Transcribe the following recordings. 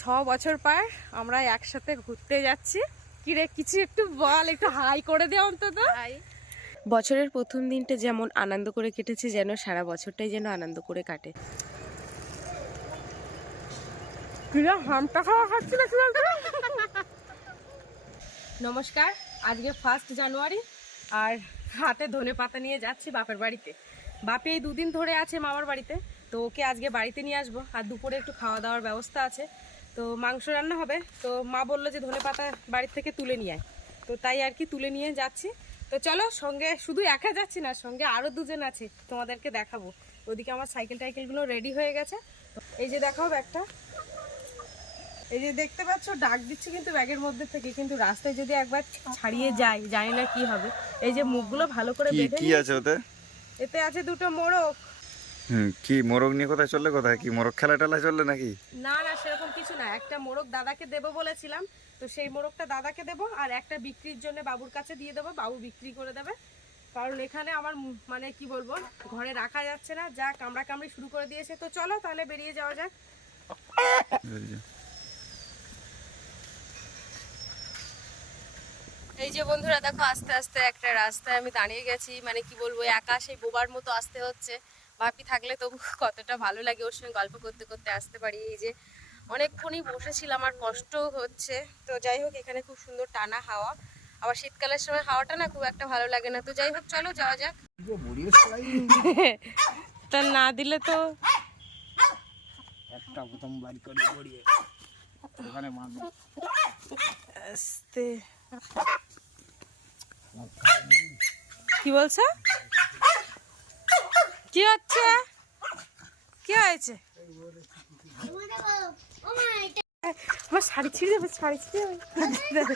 ছ বছর পর আমরা একসাথে ঘুরতে যাচ্ছি। কিরে কিছু একটু বল একটু হাই করে দে অন্তত। বছরের প্রথম দিনটা যেমন আনন্দ করে কেটেছে যেন সারা বছরটাই যেন আনন্দ করে কাটে। কিরা হামটা খাওয়া খাচ্ছি না নমস্কার আজকে ফার্স্ট জানুয়ারি আর হাতে ধনে পাতা নিয়ে যাচ্ছি বাপের বাড়িতে। বাপে এই দুদিন ধরে আছে মামার বাড়িতে তো ওকে আজকে বাড়িতে নিয়ে আসব। আর দুপুরে একটু খাওয়া দাওয়ার ব্যবস্থা আছে। তো মাংস রান্না হবে। তো মা বলল যে ধনে পাতা বাড়ির থেকে তুলে নিয়ে আয়। তো তাই আর কি তুলে নিয়ে যাচ্ছি। তো চলো সঙ্গে শুধু একা যাচ্ছি না সঙ্গে আরও দুজন আছে তোমাদেরকে দেখাবো। ওদিকে আমার সাইকেল টাইকেলগুলো রেডি হয়ে গেছে। এই যে দেখাও ব্যাগটা। এই যে দেখতে পাচ্ছ ডাক দিচ্ছে কিন্তু ব্যাগের মধ্যে থেকে কিন্তু রাস্তায় যদি একবার ছাড়িয়ে যায় জানি না কি হবে। এই যে মুখগুলো ভালো করে বেঁধে কি আছে ওতে? এতে আছে দুটো মোড়ক। হুম কি মোরগ নিয়ে কোথায় চললে কোথায়? কি মোরগ খেলা টেলা চললে নাকি? না না সেরকম কিছু না। একটা মোড়ক দাদাকে দেবো বলেছিলাম তো সেই মোড়কটা দাদাকে দেবো আর একটা বিক্রির জন্য বাবুর কাছে দিয়ে দেবো বাবু বিক্রি করে দেবে। কারণ এখানে আমার মানে কি বলব ঘরে রাখা যাচ্ছে না যা কামড়া কামড়ি শুরু করে দিয়েছে। তো চলো তাহলে বেরিয়ে যাওয়া যাক। এই যে বন্ধুরা দেখো আস্তে আস্তে একটা রাস্তায় আমি দাঁড়িয়ে গেছি মানে কি বলব একা সেই বোবার মতো আসতে হচ্ছে। ভাবি থাকলে তবু কতটা ভালো লাগে ওর সঙ্গে গল্প করতে করতে আসতে পারি। এই যে অনেকক্ষণই বসেছিলাম আর কষ্ট হচ্ছে। তো যাই হোক এখানে খুব সুন্দর টানা হাওয়া। আবার শীতকালের সময় হাওয়াটা না খুব একটা ভালো লাগে না। তো যাই হোক চলো যাওয়া যাক। তা না দিলে তো একটা প্রথম বাড়ি করে গড়িয়ে ওখানে মারবো। আস্তে। কি বলছে? কি হচ্ছে? কি হয়েছে? আমার শাড়ি ছিঁড়ে যাবে, শাড়ি ছিঁড়ে যাবে।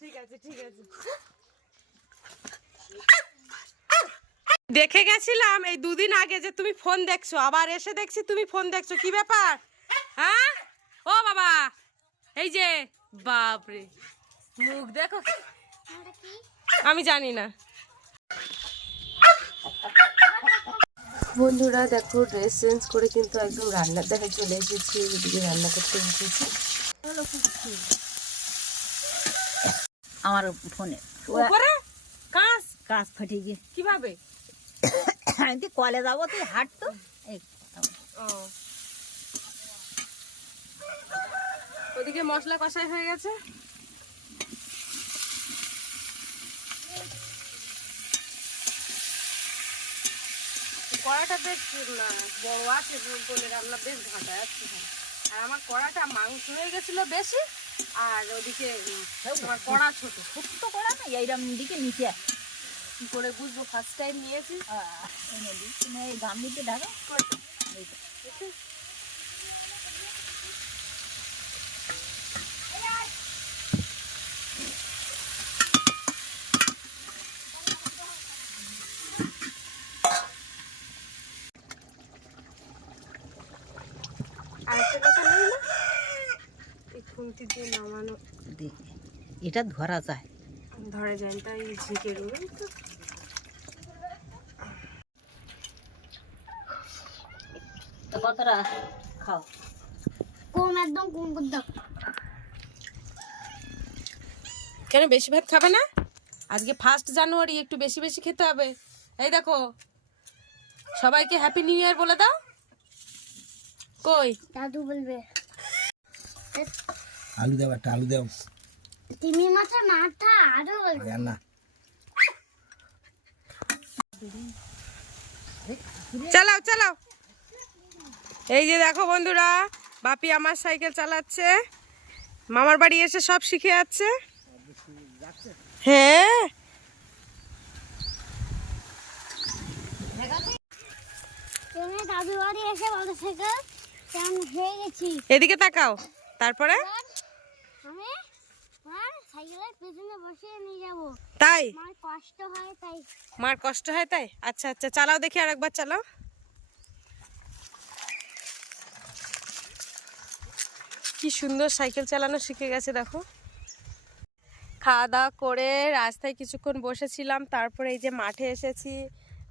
ঠিক আছে ঠিক আছে দেখে গেছিলাম এই দুদিন আগে যে তুমি ফোন দেখছ, আবার এসে দেখছি তুমি ফোন দেখছ। কি ব্যাপার? হ্যাঁ? ও বাবা, এই যে, বাপরে। মুখ দেখো আমি জানি না। বন্ধুরা দেখো ড্রেস চেঞ্জ করে কিন্তু একদম রান্নার দেখে চলে এসেছি এদিকে রান্না করতে বসেছি। আমার ফোনে। উপরে? কাঁচ কাজ ফাটিয়ে গিয়ে। কীভাবে? আমি তুই কলে যাব তুই? হাঁট তো। ওদিকে মশলা কষাই হয়ে গেছে। কড়াটা বেশ বড় আছে বলে রান্না বেশ ঘাটা আছে। আর আমার কড়াটা মাংস হয়ে গেছিল বেশি আর ওদিকে তোমার কড়া ছোট। খুব তো করা না এইরকম দিকে নিচে কি করে বুঝব? ফার্স্ট টাইম নিয়েছি। গামলিতে ঢাকা এই তো। আর একটা কথা নেই না এই খুন্তি দিয়ে নামানো। এটা ধরা যায়। ধরে যায় তাই ঝিঁকে রুই তো তো কতটা খাও? কম একদম কম করে দাও। কেন বেশি ভাত খাবে না? আজকে ফার্স্ট জানুয়ারি একটু বেশি বেশি খেতে হবে। এই দেখো সবাইকে হ্যাপি নিউ ইয়ার বলে দাও। কই? দাদু বলবে। আলু দেও একটা আলু দেও। তিমি মাছের মাথা আরও রান্না চালাও চালাও। এই যে দেখো বন্ধুরা বাপি আমার সাইকেল চালাচ্ছে। মামার বাড়ি এসে সব শিখে যাচ্ছে। হ্যাঁ। তুমি দাদু বাড়ি এসে বলো থেকে কেমন হয়ে গেছি। এদিকে তাকাও। তারপরে? আমি আর সাইকেলের পেছনে বসিয়ে নিয়ে যাব। তাই? আমার কষ্ট হয় তাই। মার কষ্ট হয় তাই? আচ্ছা আচ্ছা চালাও দেখি আর একবার চালাও। কি সুন্দর সাইকেল চালানো শিখে গেছে দেখো। খাওয়া দাওয়া করে রাস্তায় কিছুক্ষণ বসেছিলাম তারপরে এই যে মাঠে এসেছি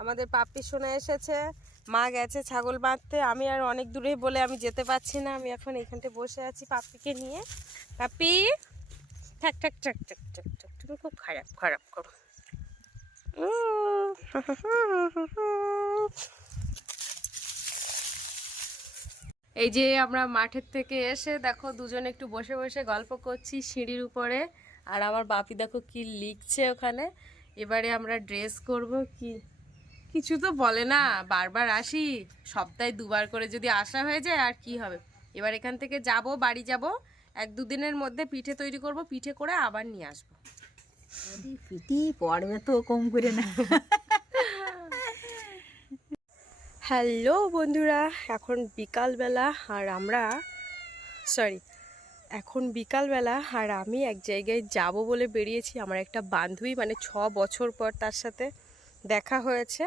আমাদের পাপ্পি শোনা এসেছে। মা গেছে ছাগল বাঁধতে। আমি আর অনেক দূরে বলে আমি যেতে পারছি না। আমি এখন এখানটায় বসে আছি পাপ্পিকে নিয়ে। পাপ্পি ঠাক ঠাক ঠাক ঠাক ঠাক ঠাক তুমি খুব খারাপ খারাপ করো। এই যে আমরা মাঠের থেকে এসে দেখো দুজনে একটু বসে বসে গল্প করছি সিঁড়ির উপরে। আর আমার বাপি দেখো কি লিখছে ওখানে। এবারে আমরা ড্রেস করব, কি কিছু তো বলে না। বারবার আসি সপ্তাহে দুবার করে যদি আসা হয়ে যায় আর কি হবে? এবার এখান থেকে যাব বাড়ি যাব এক দুদিনের মধ্যে পিঠে তৈরি করব পিঠে করে আবার নিয়ে আসব। পিটি পড়বে তো কম করে না। হ্যালো বন্ধুরা এখন বিকালবেলা আর আমরা সরি এখন বিকালবেলা আর আমি এক জায়গায় যাব বলে বেরিয়েছি। আমার একটা বান্ধবী মানে ছ বছর পর তার সাথে দেখা হয়েছে।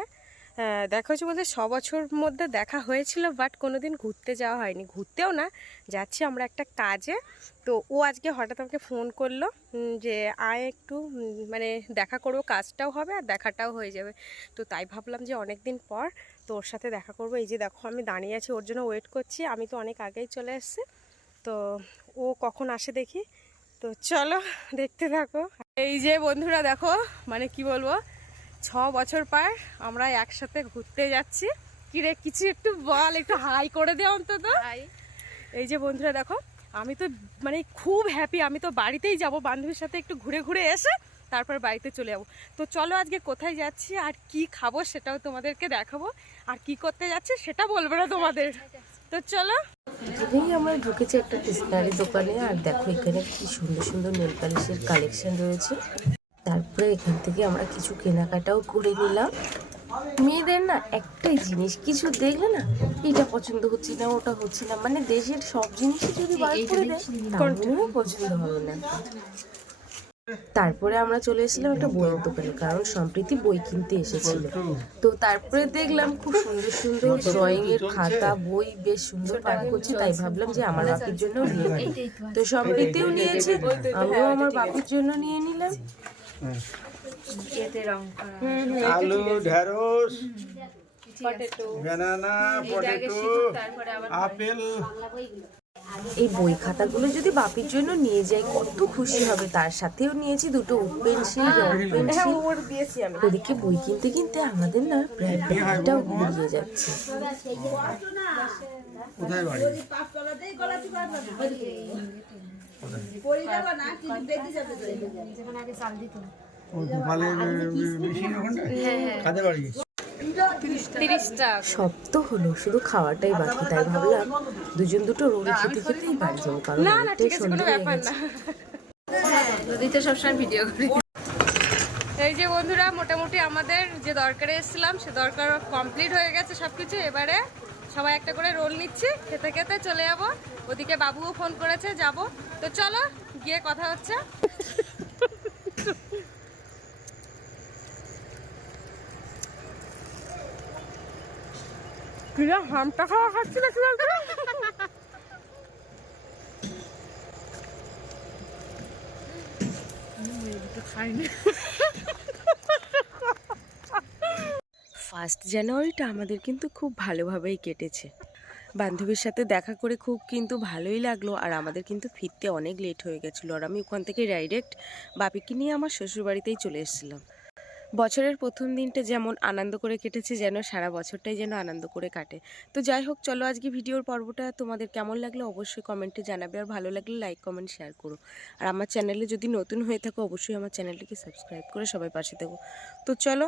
দেখা হচ্ছে বলতে ছ বছর মধ্যে দেখা হয়েছিল বাট কোনোদিন ঘুরতে যাওয়া হয়নি। ঘুরতেও না, যাচ্ছি আমরা একটা কাজে। তো ও আজকে হঠাৎ আমাকে ফোন করল যে আয় একটু মানে দেখা করব, কাজটাও হবে আর দেখাটাও হয়ে যাবে। তো তাই ভাবলাম যে অনেক দিন পর তো ওর সাথে দেখা করব। এই যে দেখো, আমি দাঁড়িয়ে আছি, ওর জন্য ওয়েট করছি, আমি তো অনেক আগেই চলে এসেছি। তো ও কখন আসে দেখি। তো চলো, দেখতে থাকো। এই যে বন্ধুরা, দেখো মানে কি বলব ছ বছর পর আমরা একসাথে ঘুরতে যাচ্ছি। কিরে কিছু একটু বল একটু হাই করে দে অন্তত। এই যে বন্ধুরা দেখো আমি তো মানে খুব হ্যাপি আমি তো বাড়িতেই যাব বান্ধবীর সাথে একটু ঘুরে ঘুরে এসে তারপর বাড়িতে চলে যাব। তো চলো আজকে কোথায় যাচ্ছি আর কি খাব সেটাও তোমাদেরকে দেখাবো। আর কি করতে যাচ্ছে সেটা বলব না তোমাদের। তো চলো। প্রথমেই আমরা ঢুকেছি একটা স্টেশনারি দোকানে আর দেখো এখানে কি সুন্দর সুন্দর নেল পালিশের কালেকশন রয়েছে। তারপরে এখান থেকে আমরা কিছু কেনাকাটাও করে নিলাম। মেয়েদের না একটাই জিনিস কিছু দেখলে না এটা পছন্দ হচ্ছে না ওটা হচ্ছে না। মানে দেশের সব জিনিসই যদি বার করে দেয় তাহলেও পছন্দ হবে না। তারপরে আমরা চলে এসেছিলাম একটা বইয়ের দোকানে কারণ সম্প্রীতি বই কিনতে এসেছিল। তো তারপরে দেখলাম খুব সুন্দর সুন্দর ড্রয়িং এর খাতা বই বেশ সুন্দর প্যাক করছে তাই ভাবলাম যে আমার বাপির জন্য নিয়ে নিই। তো সম্প্রীতিও নিয়েছে আমিও আমার বাপির জন্য নিয়ে নিলাম। আলু ঢেঁড়স ব্যানানা পটেটো আপেল। এই বই খাতাগুলো যদি বাপির জন্য নিয়ে যাই কত খুশি হবে। তার সাথেও নিয়েছি দুটো উড পেন্সিল রং পেন্সিল। ওর দিয়েছি আমি। ওদিকে বই কিনতে কিনতে আমাদের না প্রায় ব্যাগটাও ঘুরিয়ে যাচ্ছে। কোথায় বাড়ি? সব তো হলো শুধু খাওয়াটাই বাকি তাই ভাবলাম দুজন দুটো রোল খেতে খেতেই বাড়ি যাব কারণ না না অনেকটাই সন্ধ্যে হয়ে ব্যাপার গেছে। নদীতে সবসময় ভিডিও করি। এই যে বন্ধুরা মোটামুটি আমাদের যে দরকারে এসেছিলাম সে দরকার কমপ্লিট হয়ে গেছে সবকিছু। এবারে সবাই একটা করে রোল নিচ্ছি, খেতে খেতে চলে যাব। ওদিকে বাবুও ফোন করেছে, যাব। তো চলো, গিয়ে কথা হচ্ছে। খাওয়া খাচ্ছি না বলতো? ফার্স্ট জানুয়ারিটা আমাদের কিন্তু খুব ভালোভাবেই কেটেছে। বান্ধবীর সাথে দেখা করে খুব কিন্তু ভালোই লাগল আর আমাদের কিন্তু ফিরতে অনেক লেট হয়ে গেছিল আর আমি ওখান থেকে ডাইরেক্ট বাপিকে নিয়ে আমার শ্বশুরবাড়িতেই চলে এসেছিলাম। বছরের প্রথম দিনটা যেমন আনন্দ করে কেটেছে, যেন সারা বছরটাই যেন আনন্দ করে কাটে। তো যাই হোক, চলো আজকে ভিডিওর পর্বটা তোমাদের কেমন লাগল অবশ্যই কমেন্টে জানাবে আর ভালো লাগলে লাইক কমেন্ট শেয়ার করো। আর আমার চ্যানেলে যদি নতুন হয়ে থাকো, অবশ্যই আমার চ্যানেলটিকে সাবস্ক্রাইব করে সবাই পাশে থাকো। তো চলো